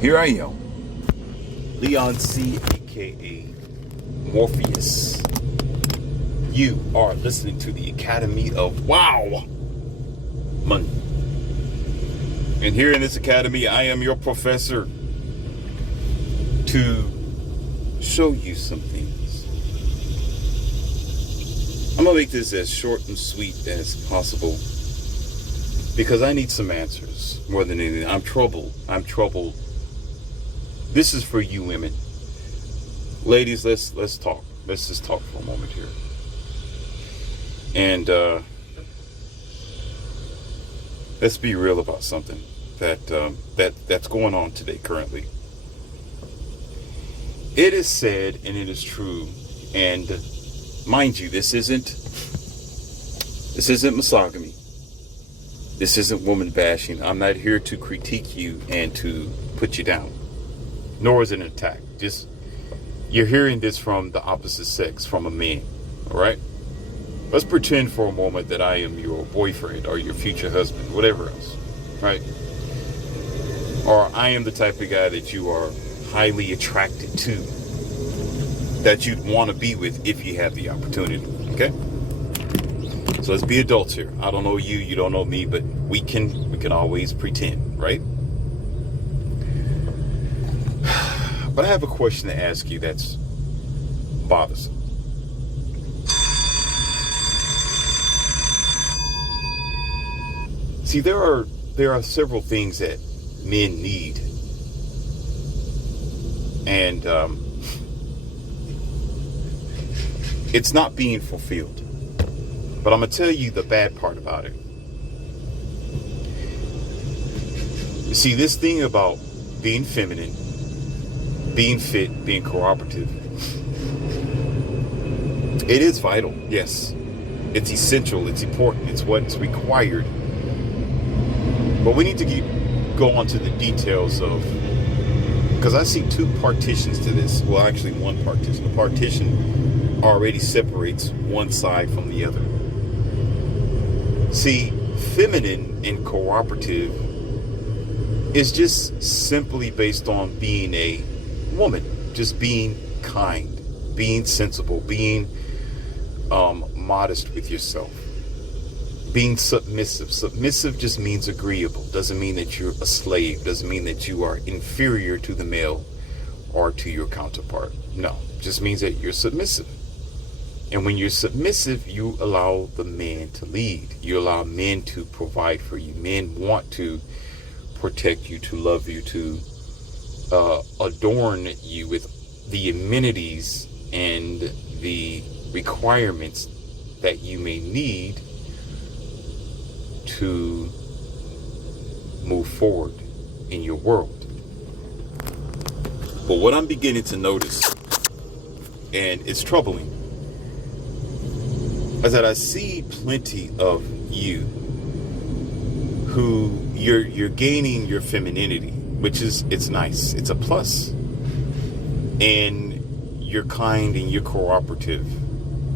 Here I am, Leon C, aka Morpheus. You are listening to the Academy of Wow Money. And here in this academy, I am your professor to show you some things. I'm going to make this as short and sweet as possible because I need some answers more than anything. I'm troubled. This is for you women. Ladies, let's talk. Let's just talk for a moment here. And let's be real about something that's going on today currently. It is said and it is true, and mind you, this isn't misogyny. This isn't woman bashing. I'm not here to critique you and to put you down, nor is it an attack. Just you're hearing this from the opposite sex, from a man. All right. Let's pretend for a moment that I am your boyfriend or your future husband, whatever else, right? Or I am the type of guy that you are highly attracted to, that you'd want to be with if you have the opportunity, okay? So let's be adults here. I don't know you, you don't know me, but we can always pretend, right? But I have a question to ask you that's bothersome. See, there are several things that men need, and it's not being fulfilled. But I'm gonna tell you the bad part about it. You see, this thing about being feminine, being fit, being cooperative, it is vital. Yes, it's essential. It's important. It's what's required. But we need to go on to the details of, because I see two partitions to this. Well, actually one partition. The partition already separates one side from the other. See, feminine and cooperative is just simply based on being a woman, just being kind, being sensible, being modest with yourself. Being submissive. Submissive just means agreeable. Doesn't mean that you're a slave. Doesn't mean that you are inferior to the male or to your counterpart. No, just means that you're submissive. And when you're submissive, you allow the man to lead. You allow men to provide for you. Men want to protect you, to love you, to adorn you with the amenities and the requirements that you may need to move forward in your world. But what I'm beginning to notice, and it's troubling, is that I see plenty of you who you're gaining your femininity, which is, it's nice, it's a plus, and you're kind and you're cooperative.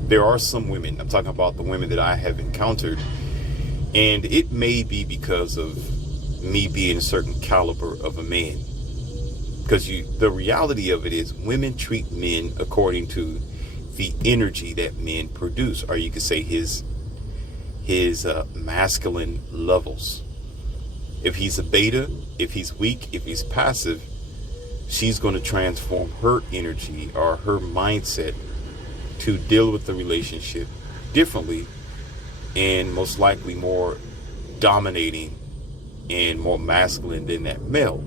There are some women, I'm talking about the women that I have encountered, and it may be because of me being a certain caliber of a man. Because the reality of it is women treat men according to the energy that men produce, or you could say his masculine levels. If he's a beta, if he's weak, if he's passive, she's going to transform her energy or her mindset to deal with the relationship differently, and most likely more dominating and more masculine than that male.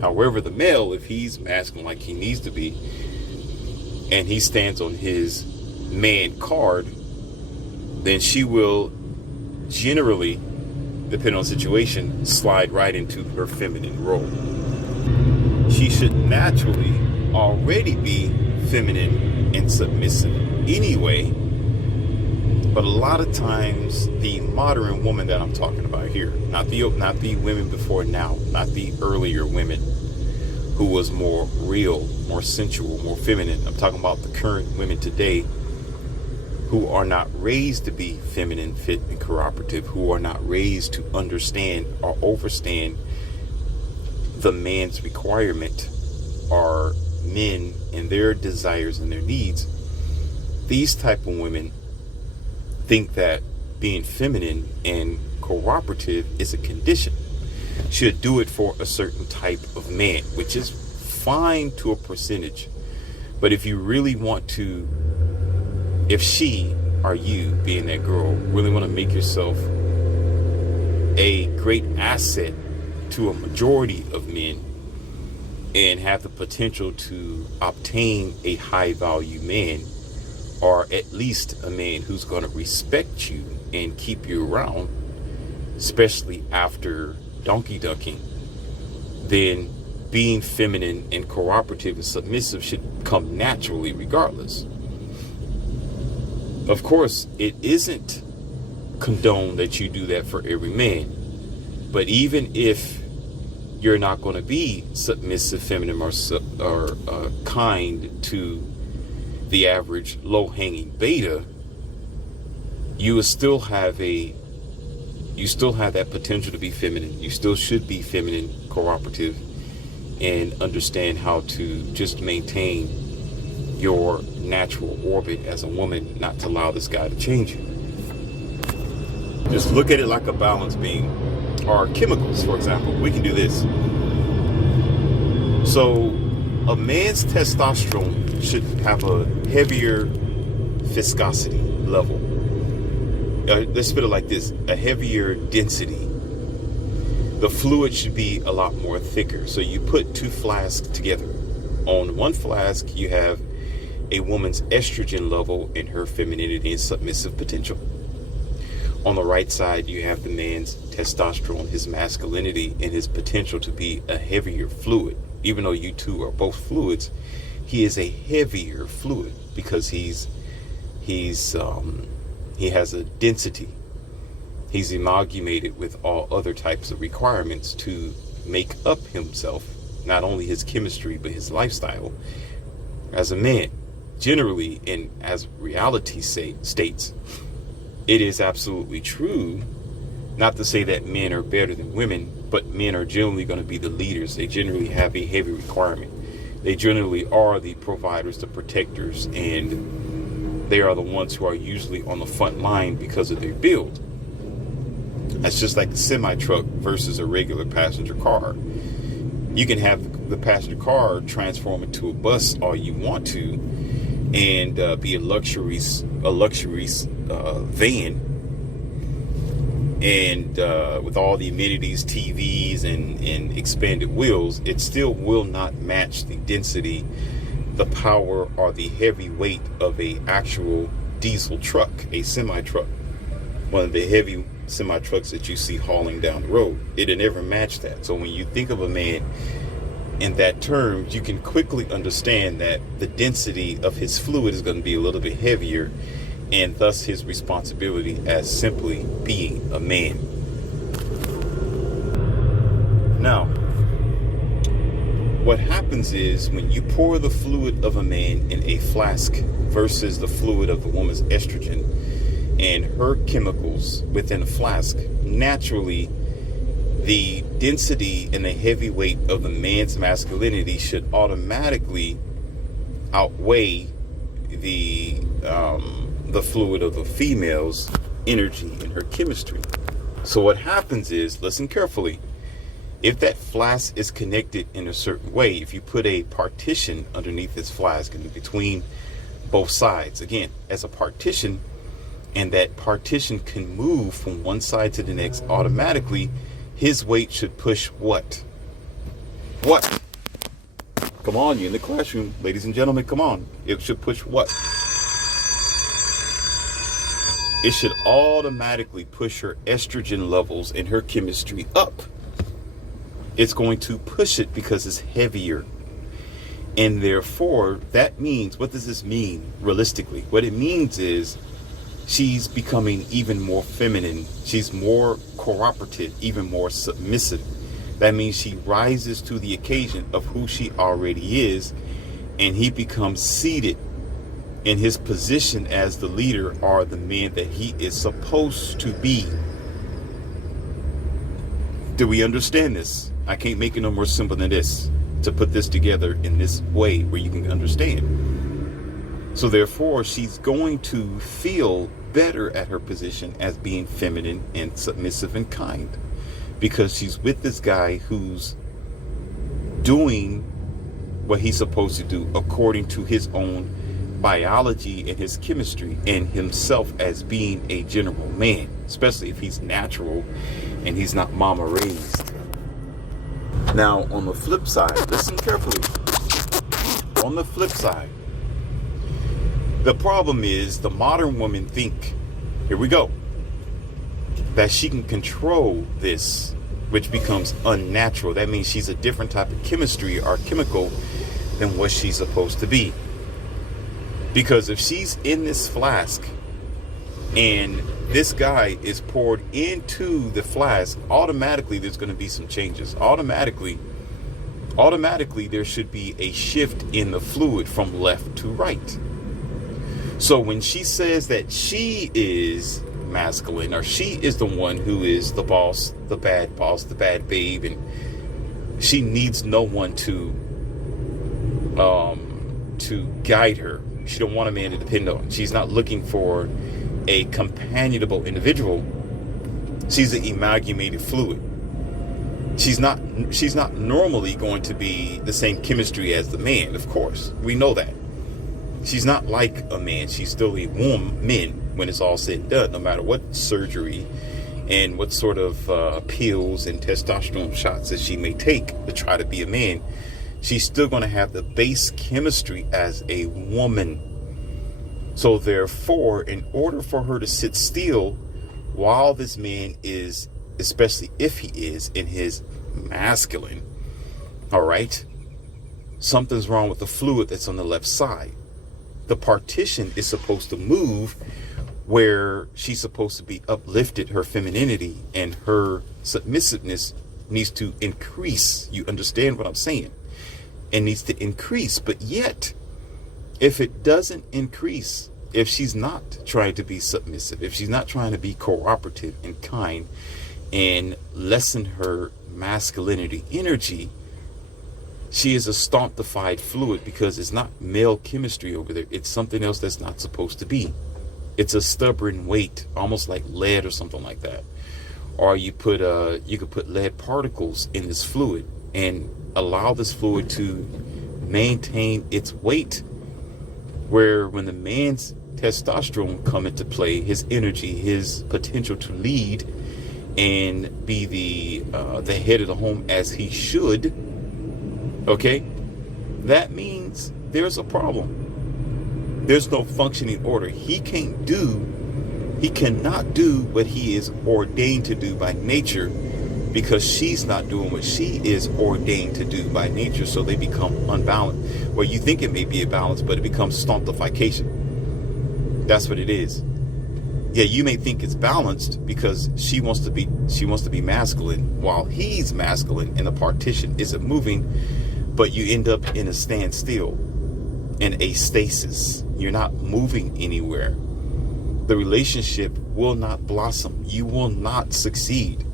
However, the male, if he's masculine like he needs to be, and he stands on his man card, then she will generally, depending on the situation, slide right into her feminine role. She should naturally already be feminine and submissive anyway. But a lot of times, the modern woman that I'm talking about here, not the women before now, not the earlier women who was more real, more sensual, more feminine. I'm talking about the current women today who are not raised to be feminine, fit, and cooperative, who are not raised to understand or overstand the man's requirement are men and their desires and their needs, these type of women think that being feminine and cooperative is a condition. Should do it for a certain type of man, which is fine to a percentage. But if you really want to, if she or you, being that girl, really want to make yourself a great asset to a majority of men and have the potential to obtain a high value man, or at least a man who's going to respect you and keep you around, especially after donkey ducking, then being feminine and cooperative and submissive should come naturally regardless. Of course, it isn't condoned that you do that for every man, but even if you're not going to be submissive, feminine, or kind to the average low-hanging beta, you will still have that potential to be feminine. You still should be feminine, cooperative, and understand how to just maintain your natural orbit as a woman, not to allow this guy to change you. Just look at it like a balance beam, or chemicals, for example. We can do this. So a man's testosterone should have a heavier viscosity level. Let's put it like this: a heavier density. The fluid should be a lot more thicker. So you put two flasks together. On one flask, you have a woman's estrogen level and her femininity and submissive potential. On the right side, you have the man's testosterone, his masculinity, and his potential to be a heavier fluid. Even though you two are both fluids, he is a heavier fluid because he has a density. He's amalgamated with all other types of requirements to make up himself, not only his chemistry, but his lifestyle as a man. Generally, and as reality states, it is absolutely true, not to say that men are better than women, but men are generally going to be the leaders. They generally have a heavy requirement. They generally are the providers, the protectors, and they are the ones who are usually on the front line because of their build. That's just like the semi-truck versus a regular passenger car. You can have the passenger car transform into a bus all you want to, and be a luxury van, and with all the amenities, TVs, and expanded wheels. It still will not match the density, the power, or the heavy weight of a actual diesel truck, a semi-truck, one of the heavy semi-trucks that you see hauling down the road. It'll never match that. So when you think of a man in that terms, you can quickly understand that the density of his fluid is going to be a little bit heavier, and thus his responsibility as simply being a man. Now, what happens is when you pour the fluid of a man in a flask versus the fluid of the woman's estrogen and her chemicals within a flask, naturally the density and the heavy weight of the man's masculinity should automatically outweigh the fluid of the female's energy and her chemistry. So what happens is, listen carefully, if that flask is connected in a certain way, if you put a partition underneath this flask and between both sides, again, as a partition, and that partition can move from one side to the next automatically, his weight should push what? What? Come on, you're in the classroom, ladies and gentlemen, come on. It should push what? It should automatically push her estrogen levels and her chemistry up. It's going to push it because it's heavier. And therefore, that means, what does this mean realistically? What it means is she's becoming even more feminine. She's more cooperative, even more submissive. That means she rises to the occasion of who she already is, and he becomes seated in his position as the leader or the man that he is supposed to be. Do we understand this? I can't make it no more simple than this to put this together in this way where you can understand. So therefore, she's going to feel better at her position as being feminine and submissive and kind, because she's with this guy who's doing what he's supposed to do according to his own biology and his chemistry, and himself as being a general man, especially if he's natural and he's not mama raised. Now, on the flip side, listen carefully. On the flip side, the problem is the modern women think, here we go, that she can control this, which becomes unnatural. That means she's a different type of chemistry or chemical than what she's supposed to be. Because if she's in this flask and this guy is poured into the flask, automatically there's going to be some changes. Automatically there should be a shift in the fluid from left to right. So when she says that she is masculine, or she is the one who is the boss, the bad babe, and she needs no one to guide her. She don't want a man to depend on. She's not looking for a companionable individual. She's an amalgamated fluid. She's not normally going to be the same chemistry as the man, of course. We know that. She's not like a man. She's still a woman when it's all said and done, no matter what surgery and what sort of pills and testosterone shots that she may take to try to be a man. She's still going to have the base chemistry as a woman. So therefore, in order for her to sit still while this man is, especially if he is in his masculine, all right, something's wrong with the fluid that's on the left side. The partition is supposed to move where she's supposed to be uplifted. Her femininity and her submissiveness needs to increase. You understand what I'm saying? It needs to increase. But yet, if it doesn't increase, if she's not trying to be submissive, if she's not trying to be cooperative and kind and lessen her masculinity energy, she is a stompified fluid, because it's not male chemistry over there. It's something else that's not supposed to be. It's a stubborn weight, almost like lead or something like that. Or you could put lead particles in this fluid and allow this fluid to maintain its weight, where when the man's testosterone come into play, his energy, his potential to lead and be the head of the home as he should, okay, that means there's a problem. There's no functioning order. He cannot do what he is ordained to do by nature, because she's not doing what she is ordained to do by nature. So they become unbalanced. Well, you think it may be a balance, but it becomes stompification. That's what it is. Yeah, you may think it's balanced because she wants to be masculine while he's masculine and the partition isn't moving, but you end up in a standstill, in a stasis. You're not moving anywhere. The relationship will not blossom. You will not succeed.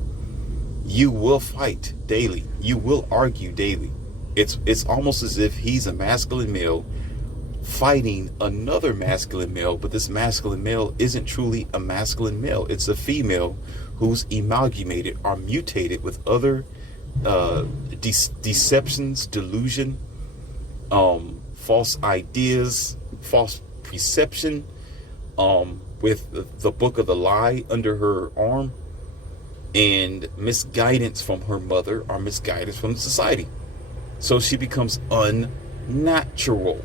You will fight daily. You will argue daily. It's almost as if he's a masculine male fighting another masculine male, but this masculine male isn't truly a masculine male. It's a female who's amalgamated or mutated with other deceptions, delusion, false ideas, false perception, with the book of the lie under her arm, and misguidance from her mother or misguidance from society. So she becomes unnatural.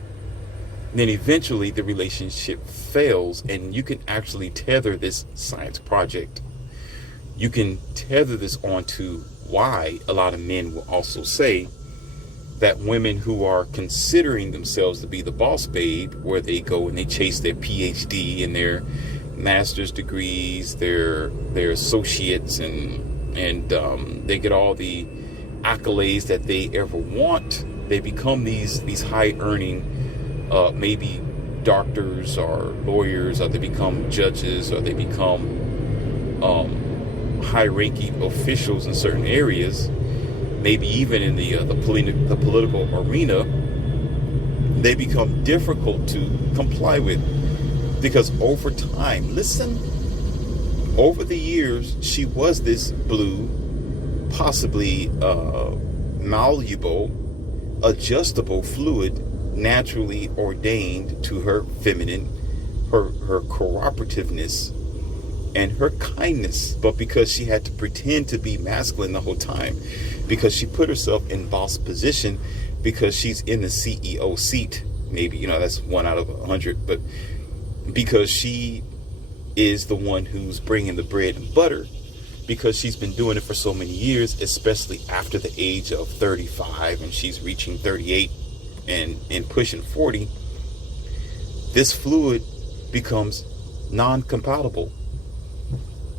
Then eventually the relationship fails, and you can actually tether this science project. You can tether this onto why a lot of men will also say that women who are considering themselves to be the boss babe, where they go and they chase their PhD and their master's degrees, their associates, and they get all the accolades that they ever want. They become these high earning maybe doctors or lawyers, or they become judges, or they become high ranking officials in certain areas. maybe even in the political arena, they become difficult to comply with, because over time, listen, over the years, she was this blue, possibly malleable, adjustable fluid, naturally ordained to her feminine, her cooperativeness, and her kindness. But because she had to pretend to be masculine the whole time, because she put herself in boss position, because she's in the CEO seat, maybe, that's 1 out of 100, but because she is the one who's bringing the bread and butter, because she's been doing it for so many years, especially after the age of 35, and she's reaching 38 and pushing 40, this fluid becomes non-compatible.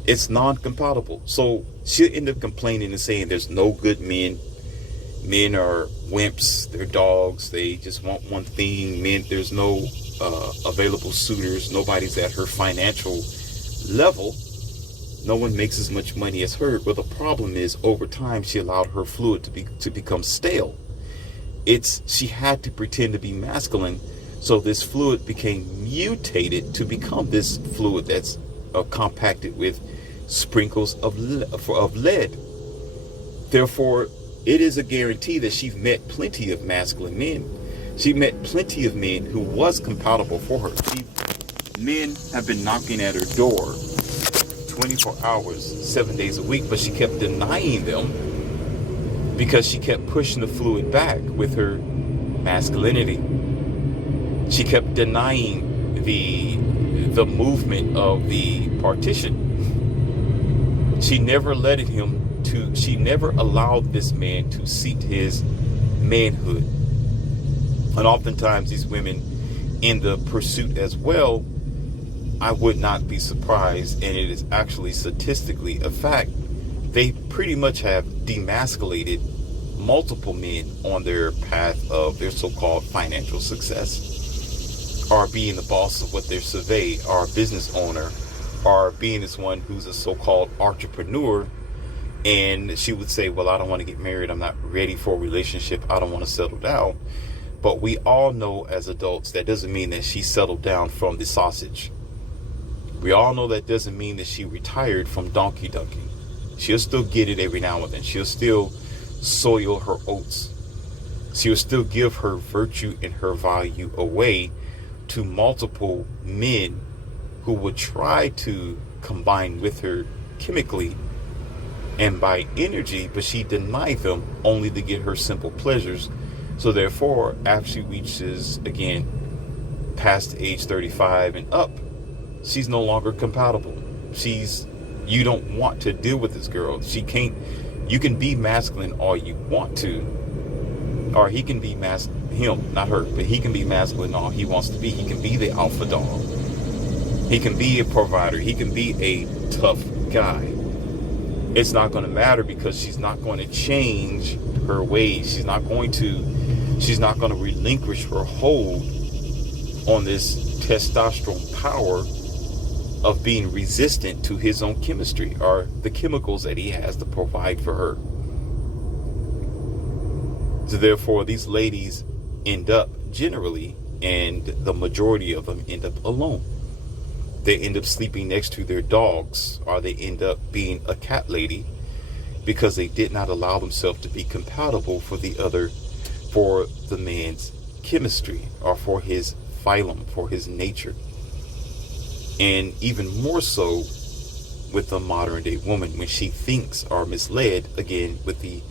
It's non-compatible. So she'll end up complaining and saying there's no good men. Men are wimps. They're dogs. They just want one thing. Men, there's no available suitors. Nobody's at her financial level. No one makes as much money as her. But the problem is, over time, she allowed her fluid to become stale. She had to pretend to be masculine, so this fluid became mutated to become this fluid that's compacted with sprinkles of lead. Therefore, it is a guarantee that she's met plenty of masculine men. She met plenty of men who was compatible for her. Men have been knocking at her door 24 hours, 7 days a week, but she kept denying them because she kept pushing the fluid back with her masculinity. She kept denying the movement of the partition. She never she never allowed this man to seat his manhood. And oftentimes these women, in the pursuit as well, I would not be surprised, and it is actually statistically a fact, they pretty much have demasculated multiple men on their path of their so-called financial success, or being the boss of what they survey, or a business owner, or being this one who's a so-called entrepreneur. And she would say, well, I don't want to get married. I'm not ready for a relationship. I don't want to settle down. But we all know as adults, that doesn't mean that she settled down from the sausage. We all know that doesn't mean that she retired from donkey dunking. She'll still get it every now and then. She'll still soil her oats. She'll still give her virtue and her value away to multiple men who would try to combine with her chemically and by energy, but she denied them only to get her simple pleasures. So therefore, after she reaches, again, past age 35 and up, she's no longer compatible. You don't want to deal with this girl. You can be masculine all you want to, or he can be him, not her, but he can be masculine all he wants to be. He can be the alpha dog. He can be a provider. He can be a tough guy. It's not going to matter, because she's not going to change her ways. She's not going to relinquish her hold on this testosterone power of being resistant to his own chemistry, or the chemicals that he has to provide for her. So therefore, these ladies end up generally, and the majority of them end up alone. They end up sleeping next to their dogs, or they end up being a cat lady, because they did not allow themselves to be compatible for the man's chemistry, or for his phylum, for his nature. And even more so with the modern day woman, when she thinks or misled, again, with the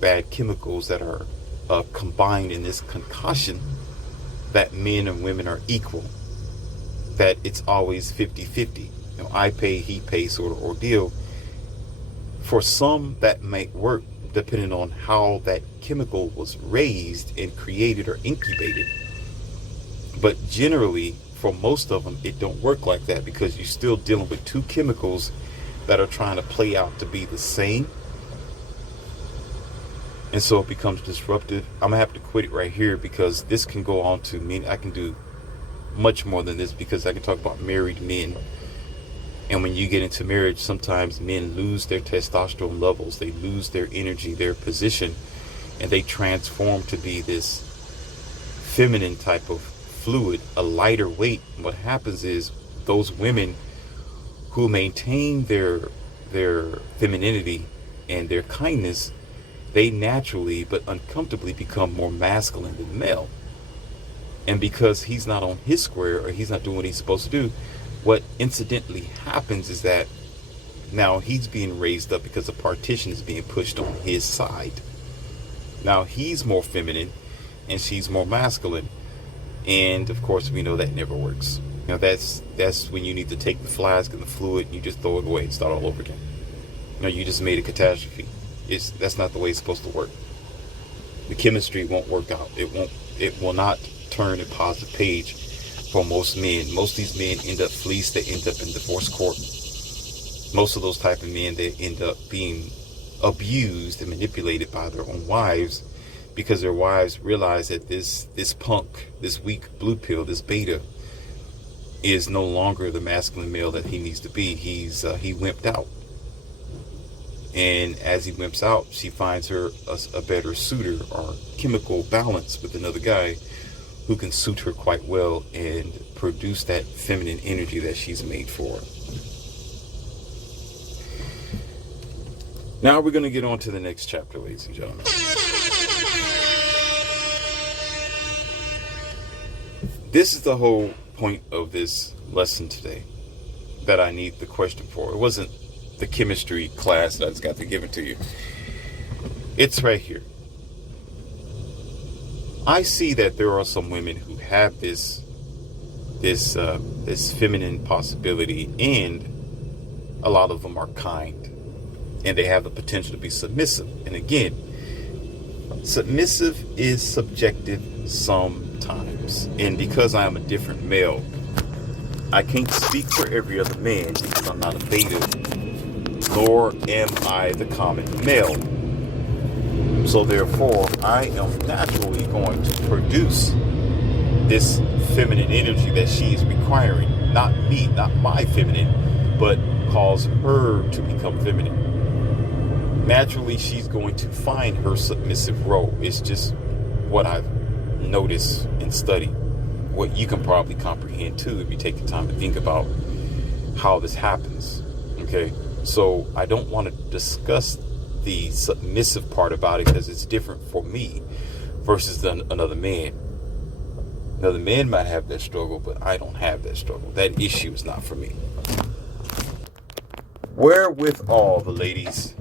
bad chemicals that are combined in this concoction, that men and women are equal, that it's always 50-50, I pay, he pays sort of ordeal. For some, that might work depending on how that chemical was raised and created or incubated. But generally, for most of them, it don't work like that, because you're still dealing with two chemicals that are trying to play out to be the same. And so it becomes disruptive. I'm gonna have to quit it right here, because this can go on to I can do much more than this, because I can talk about married men And when you get into marriage, sometimes men lose their testosterone levels, they lose their energy, their position, and they transform to be this feminine type of fluid, a lighter weight. And what happens is those women who maintain their femininity and their kindness, they naturally but uncomfortably become more masculine than the male. And because he's not on his square, or he's not doing what he's supposed to do, what incidentally happens is that now he's being raised up because the partition is being pushed on his side. Now he's more feminine and she's more masculine. And of course we know that never works. You know, that's when you need to take the flask and the fluid and you just throw it away and start all over again. You know, you just made a catastrophe. That's not the way it's supposed to work. The chemistry won't work out. It will not turn a positive page for most men. Most of these men end up fleeced. They end up in divorce court. Most of those type of men, they end up being abused and manipulated by their own wives, because their wives realize that this punk, this weak blue pill, this beta, is no longer the masculine male that he needs to be. He wimped out. And as he wimps out, she finds her a better suitor or chemical balance with another guy who can suit her quite well and produce that feminine energy that she's made for. Now we're going to get on to the next chapter, ladies and gentlemen. This is the whole point of this lesson today that I need the question for. It wasn't the chemistry class that I just got to give it to you. It's right here. I see that there are some women who have this feminine possibility, and a lot of them are kind, and they have the potential to be submissive. And again, submissive is subjective sometimes. And because I am a different male, I can't speak for every other man because I'm not a beta, nor am I the common male. So therefore, I am naturally going to produce this feminine energy that she is requiring. Not me, not my feminine, but cause her to become feminine. Naturally, she's going to find her submissive role. It's just what I've noticed and studied. What you can probably comprehend too if you take the time to think about how this happens. Okay? So I don't want to discuss the submissive part about it because it's different for me versus another man. Another man might have that struggle, but I don't have that struggle. That issue is not for me. Wherewithal, the ladies,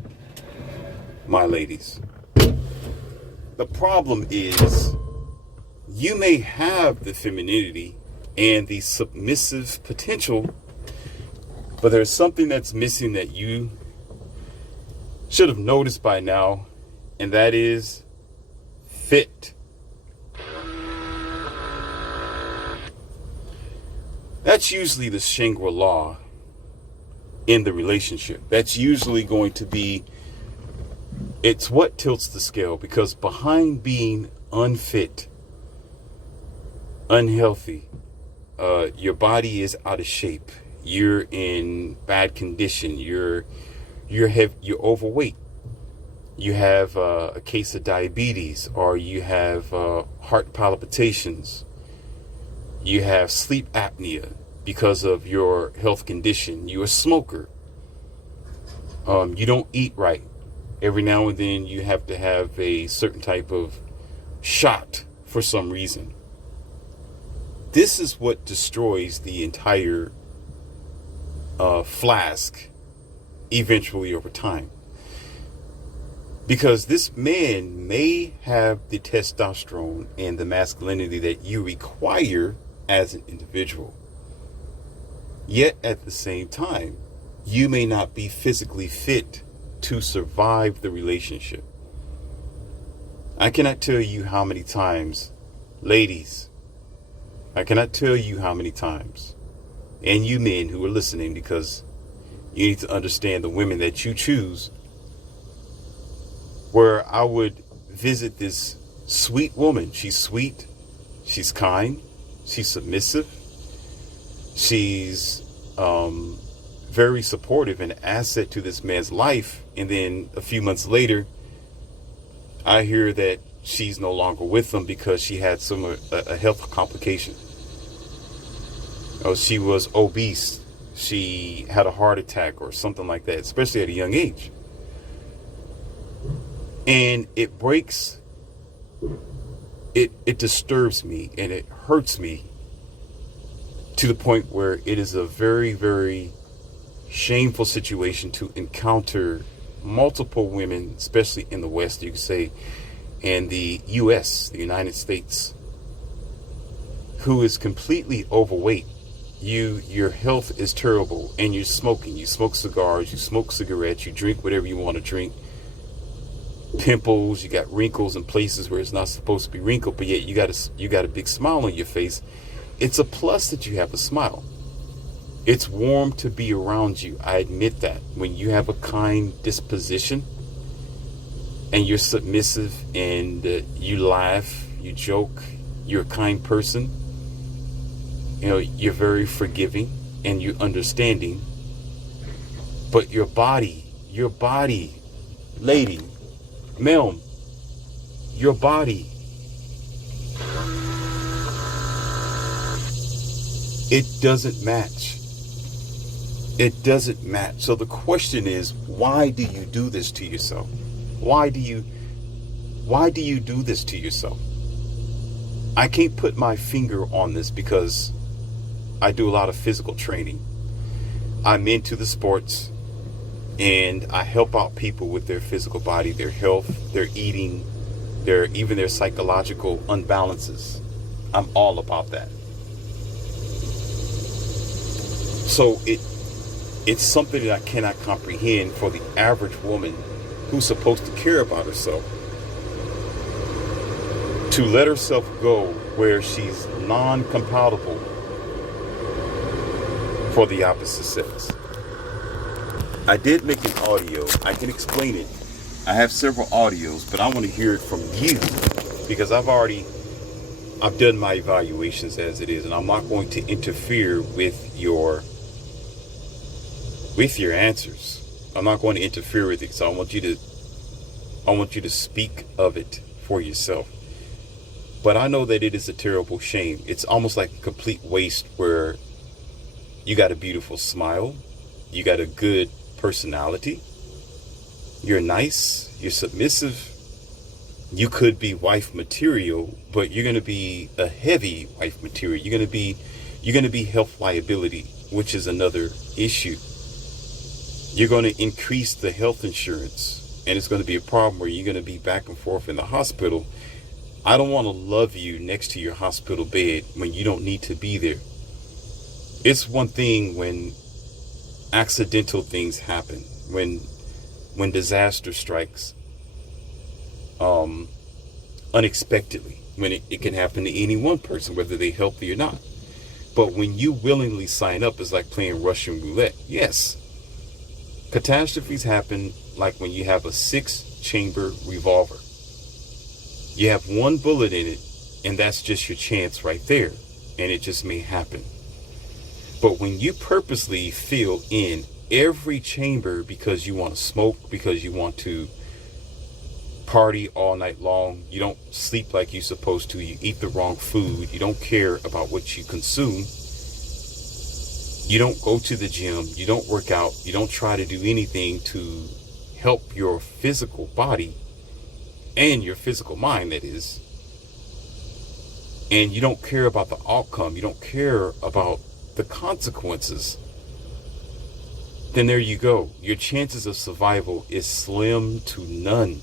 my ladies, the problem is you may have the femininity and the submissive potential, but there's something that's missing that you should have noticed by now, and that is fit. That's usually the Shangri-La in the relationship. That's usually going to be, it's what tilts the scale, because behind being unfit, unhealthy, your body is out of shape, you're in bad condition, you're overweight, you have a case of diabetes, or you have heart palpitations, you have sleep apnea because of your health condition, you're a smoker, you don't eat right, every now and then you have to have a certain type of shot for some reason. This is what destroys the entire flask eventually over time. Because this man may have the testosterone and the masculinity that you require as an individual. Yet at the same time, you may not be physically fit to survive the relationship. I cannot tell you how many times, ladies, I cannot tell you how many times, and you men who are listening, because you need to understand the women that you choose, where I would visit this sweet woman. She's sweet, she's kind, she's submissive, she's very supportive and asset to this man's life. And then a few months later, I hear that she's no longer with him because she had a health complication. Oh, she was obese. She had a heart attack or something like that, especially at a young age. And it breaks, it disturbs me and it hurts me to the point where it is a very, very shameful situation to encounter multiple women, especially in the West, you could say, and the US, the United States, who is completely overweight. Your health is terrible, and you're smoking. You smoke cigars, you smoke cigarettes, you drink whatever you want to drink. Pimples, you got wrinkles in places where it's not supposed to be wrinkled, but yet you got a big smile on your face. It's a plus that you have a smile. It's warm to be around you. I admit that. When you have a kind disposition and you're submissive and you laugh, you joke, you're a kind person, you're very forgiving and you're understanding. But your body, lady, ma'am, your body, it doesn't match. It doesn't match. So the question is, why do you do this to yourself? Why do you do this to yourself? I can't put my finger on this because I do a lot of physical training. I'm into the sports and I help out people with their physical body, their health, their eating, even their psychological unbalances. I'm all about that. So it's something that I cannot comprehend for the average woman who's supposed to care about herself, to let herself go where she's non-compatible for the opposite sex. I did make an audio. I can explain it. I have several audios, but I want to hear it from you because I've done my evaluations as it is, and I'm not going to interfere with your answers. I'm not going to interfere with it. So I want you to speak of it for yourself. But I know that it is a terrible shame. It's almost like a complete waste where you got a beautiful smile, you got a good personality, you're nice, you're submissive, you could be wife material, but you're going to be a heavy wife material. You're going to be health liability, which is another issue. You're going to increase the health insurance, and it's going to be a problem where you're going to be back and forth in the hospital. I don't want to love you next to your hospital bed when you don't need to be there. It's one thing when accidental things happen, when disaster strikes unexpectedly, when it can happen to any one person, whether they're healthy or not. But when you willingly sign up, it's like playing Russian roulette. Yes, catastrophes happen like when you have a 6-chamber revolver. You have one bullet in it, and that's just your chance right there, and it just may happen. But when you purposely fill in every chamber because you want to smoke, because you want to party all night long, you don't sleep like you're supposed to, you eat the wrong food, you don't care about what you consume, you don't go to the gym, you don't work out, you don't try to do anything to help your physical body and your physical mind, that is, and you don't care about the outcome, you don't care about the consequences, then there you go. Your chances of survival is slim to none.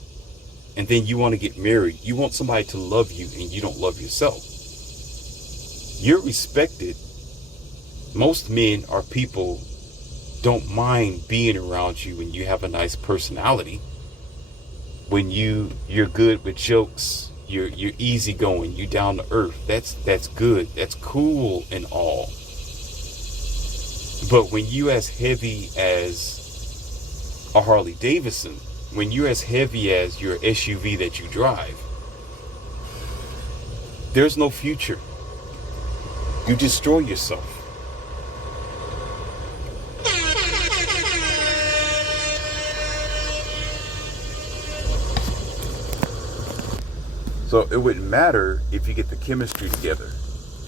And then you want to get married. You want somebody to love you, and you don't love yourself. You're respected. Most men or people don't mind being around you when you have a nice personality. When you're good with jokes, you're easygoing, you're down to earth. That's good. That's cool and all. But when you as heavy as a Harley Davidson, when you're as heavy as your SUV that you drive, there's no future. You destroy yourself. So it wouldn't matter if you get the chemistry together.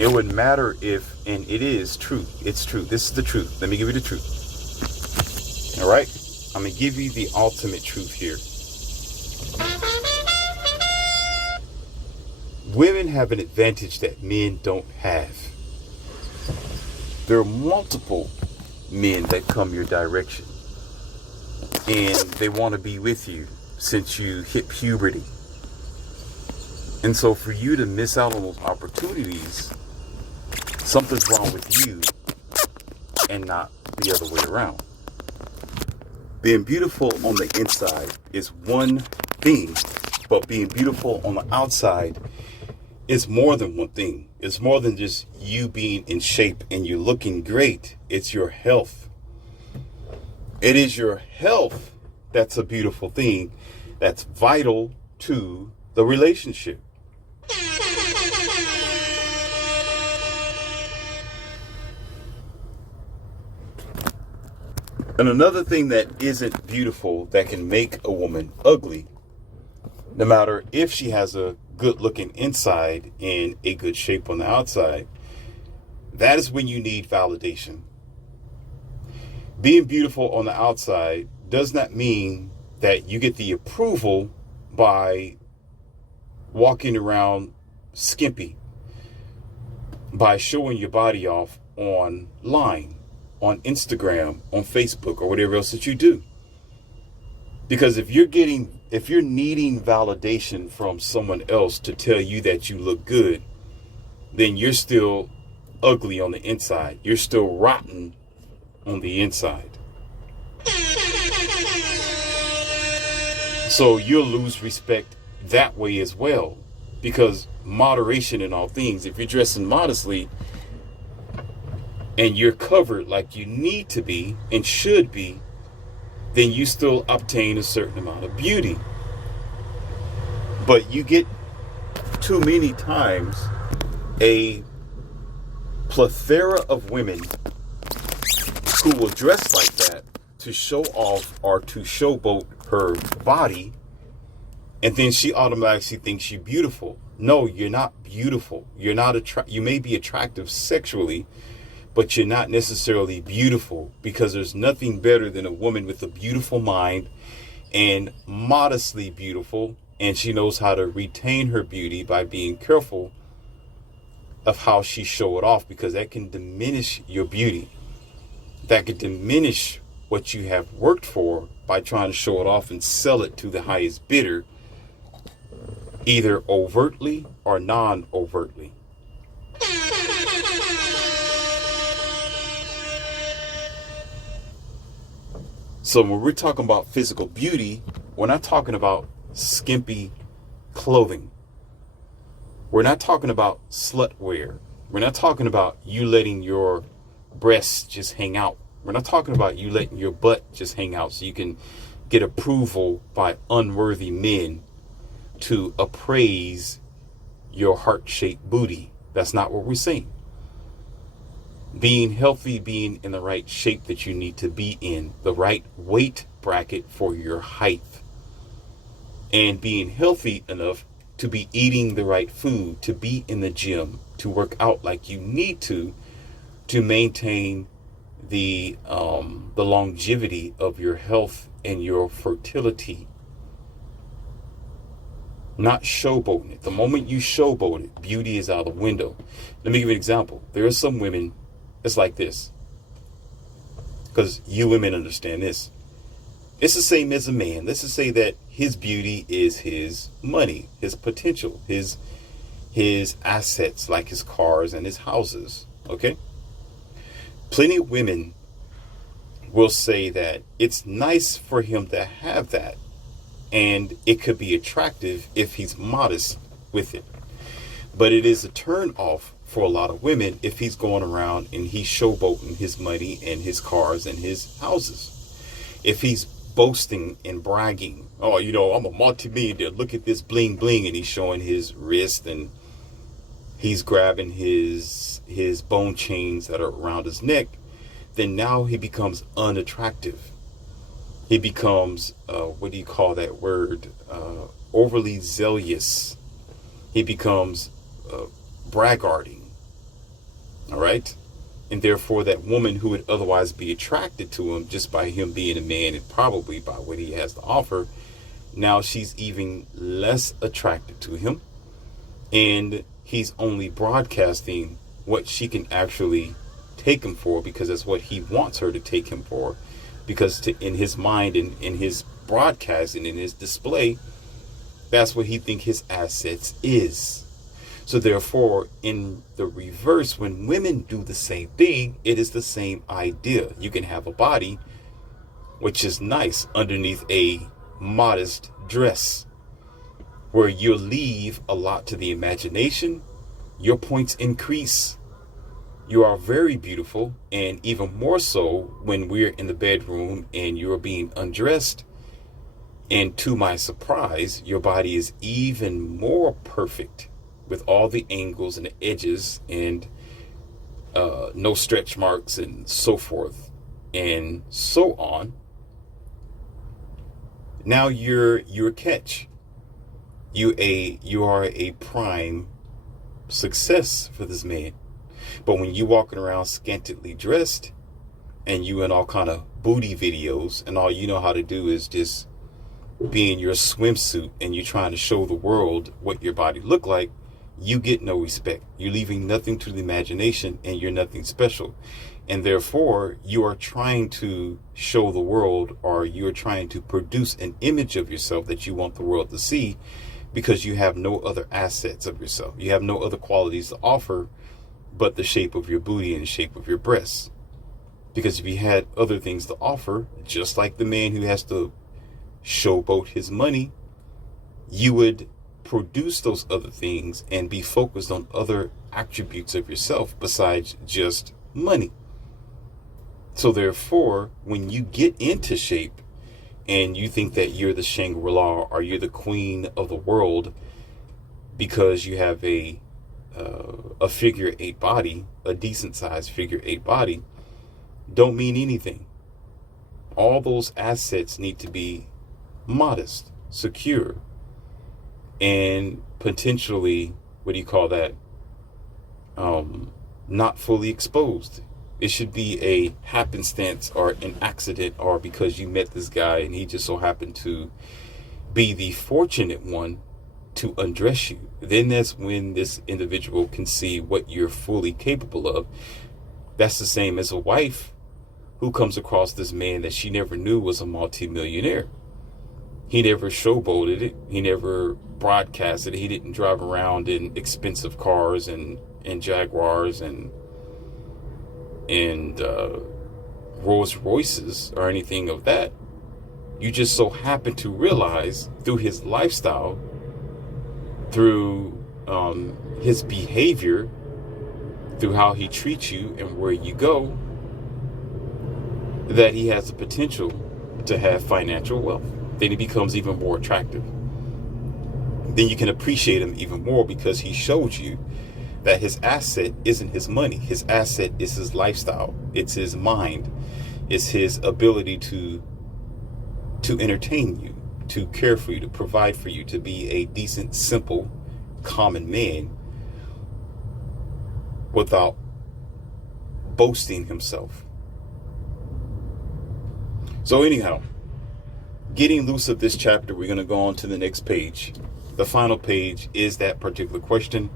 It wouldn't matter if, and it is true. It's true. This is the truth. Let me give you the truth. All right? I'm going to give you the ultimate truth here. Women have an advantage that men don't have. There are multiple men that come your direction, and they want to be with you since you hit puberty. And so for you to miss out on those opportunities, something's wrong with you and not the other way around. Being beautiful on the inside is one thing, but being beautiful on the outside is more than one thing. It's more than just you being in shape and you looking great. It's your health. It is your health that's a beautiful thing, that's vital to the relationship. And another thing that isn't beautiful that can make a woman ugly, no matter if she has a good looking inside and a good shape on the outside, that is when you need validation. Being beautiful on the outside does not mean that you get the approval by walking around skimpy, by showing your body off online, on Instagram, on Facebook, or whatever else that you do. Because if you're needing validation from someone else to tell you that you look good, then you're still ugly on the inside. You're still rotten on the inside. So you'll lose respect that way as well. Because moderation in all things, if you're dressing modestly and you're covered like you need to be and should be, then you still obtain a certain amount of beauty. But you get too many times a plethora of women who will dress like that to show off or to showboat her body, and then she automatically thinks you're beautiful. No, you're not beautiful. You're not you may be attractive sexually, but you're not necessarily beautiful, because there's nothing better than a woman with a beautiful mind and modestly beautiful, and she knows how to retain her beauty by being careful of how she show it off, because that can diminish your beauty. That could diminish what you have worked for by trying to show it off and sell it to the highest bidder, either overtly or non-overtly. So when we're talking about physical beauty, we're not talking about skimpy clothing. We're not talking about slut wear. We're not talking about you letting your breasts just hang out. We're not talking about you letting your butt just hang out so you can get approval by unworthy men to appraise your heart-shaped booty. That's not what we're saying. Being healthy, being in the right shape that you need to be in, the right weight bracket for your height, and being healthy enough to be eating the right food, to be in the gym, to work out like you need to maintain the longevity of your health and your fertility. Not showboating it. The moment you showboat it, beauty is out the window. Let me give you an example. There are some women, it's like this, because you women understand this. It's the same as a man. Let's just say that his beauty is his money, his potential, his assets, like his cars and his houses. Okay? Plenty of women will say that it's nice for him to have that, and it could be attractive if he's modest with it. But it is a turn off for a lot of women if he's going around and he's showboating his money and his cars and his houses. If he's boasting and bragging, oh, I'm a multi-millionaire, look at this bling bling, and he's showing his wrist and he's grabbing his bone chains that are around his neck, then now he becomes unattractive. He becomes, what do you call that word? Overly zealous. He becomes braggarting. All right. And therefore, that woman who would otherwise be attracted to him just by him being a man and probably by what he has to offer, now she's even less attracted to him. And he's only broadcasting what she can actually take him for, because that's what he wants her to take him for. Because in his mind and in his broadcasting, in his display, that's what he thinks his assets is. So therefore, in the reverse, when women do the same thing, it is the same idea. You can have a body which is nice underneath a modest dress, where you leave a lot to the imagination. Your points increase. You are very beautiful, and even more so when we're in the bedroom and you're being undressed. And to my surprise, your body is even more perfect, with all the angles and the edges and no stretch marks and so forth and so on. Now you're a catch. You are a prime success for this man. But when you walking around scantily dressed and you in all kind of booty videos, and all you know how to do is just be in your swimsuit and you're trying to show the world what your body look like, you get no respect. You're leaving nothing to the imagination, and you're nothing special. And therefore, you are trying to show the world, or you're trying to produce an image of yourself that you want the world to see, because you have no other assets of yourself. You have no other qualities to offer but the shape of your booty and the shape of your breasts. Because if you had other things to offer, just like the man who has to showboat his money, you would produce those other things and be focused on other attributes of yourself besides just money. So therefore, when you get into shape and you think that you're the Shangri-La or you're the queen of the world because you have a figure 8 body, a decent sized figure 8 body, don't mean anything. All those assets need to be modest, secure, and potentially, not fully exposed. It should be a happenstance or an accident, or because you met this guy and he just so happened to be the fortunate one to undress you. Then that's when this individual can see what you're fully capable of. That's the same as a wife who comes across this man that she never knew was a multimillionaire. He never showboated it. He never broadcasted it. He didn't drive around in expensive cars and Jaguars and Rolls Royces or anything of that. You just so happen to realize through his lifestyle, through his behavior, through how he treats you and where you go, that he has the potential to have financial wealth. Then he becomes even more attractive. Then you can appreciate him even more because he showed you that his asset isn't his money. His asset is his lifestyle. It's his mind. It's his ability to entertain you, to care for you, to provide for you, to be a decent, simple, common man without boasting himself. So anyhow, getting loose of this chapter, we're going to go on to the next page. The final page is that particular question.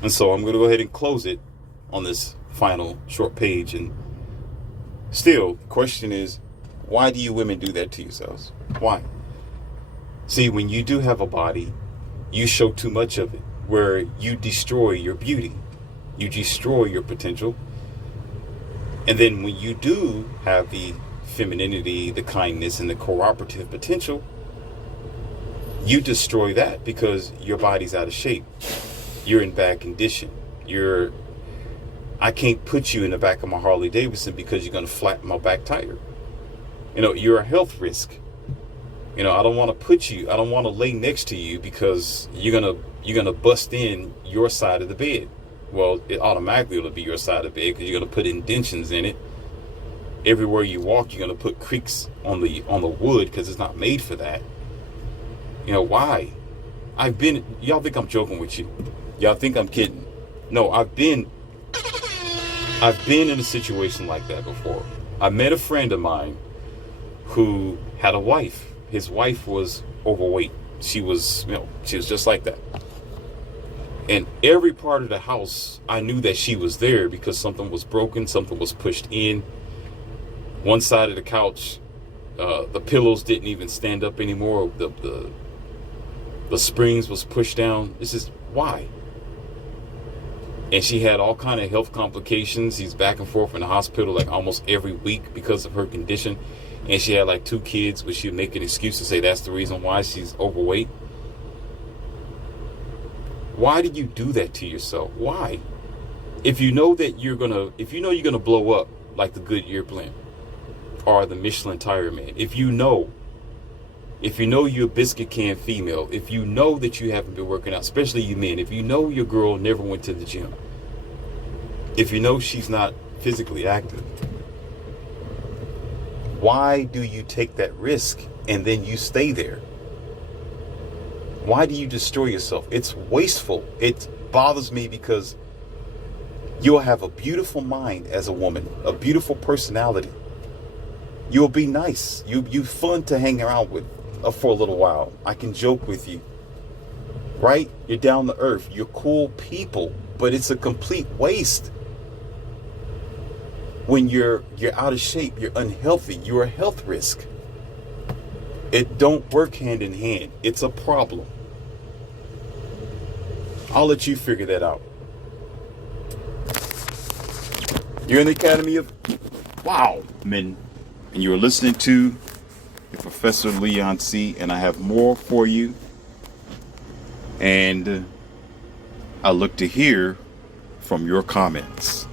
And so I'm going to go ahead and close it on this final short page. And still, the question is, why do you women do that to yourselves? Why? See, when you do have a body, you show too much of it, where you destroy your beauty. You destroy your potential. And then when you do have the femininity, the kindness, and the cooperative potential, you destroy that because your body's out of shape. You're in bad condition. I can't put you in the back of my Harley Davidson because you're going to flatten my back tire. You're a health risk. I don't want to lay next to you because you're going to bust in your side of the bed. Well, it automatically will be your side of the bed because you're going to put indentions in it. Everywhere you walk, you're going to put creaks on the wood because it's not made for that. Why? Y'all think I'm joking with you. Y'all think I'm kidding. No, I've been in a situation like that before. I met a friend of mine who had a wife. His wife was overweight. She was just like that. And every part of the house, I knew that she was there because something was broken, something was pushed in. One side of the couch, the pillows didn't even stand up anymore. The springs was pushed down. This is why. And she had all kind of health complications. She's back and forth in the hospital like almost every week because of her condition. And she had like 2 kids, but she would make an excuse to say that's the reason why she's overweight. Why did you do that to yourself? Why? If you know you're gonna blow up like the Goodyear plant or the Michelin tire man, if you know you're a biscuit can female, if you know that you haven't been working out, especially you men, if you know your girl never went to the gym, if you know she's not physically active, why do you take that risk and then you stay there? Why do you destroy yourself? It's wasteful. It bothers me because you'll have a beautiful mind as a woman, a beautiful personality. You'll be nice. You fun to hang around with for a little while. I can joke with you, right? You're down to earth. You're cool people, but it's a complete waste. When you're out of shape, you're unhealthy, you're a health risk. It don't work hand in hand. It's a problem. I'll let you figure that out. You're in the Academy of Wow Men, and you're listening to the Professor Leon C, and I have more for you. And I look to hear from your comments.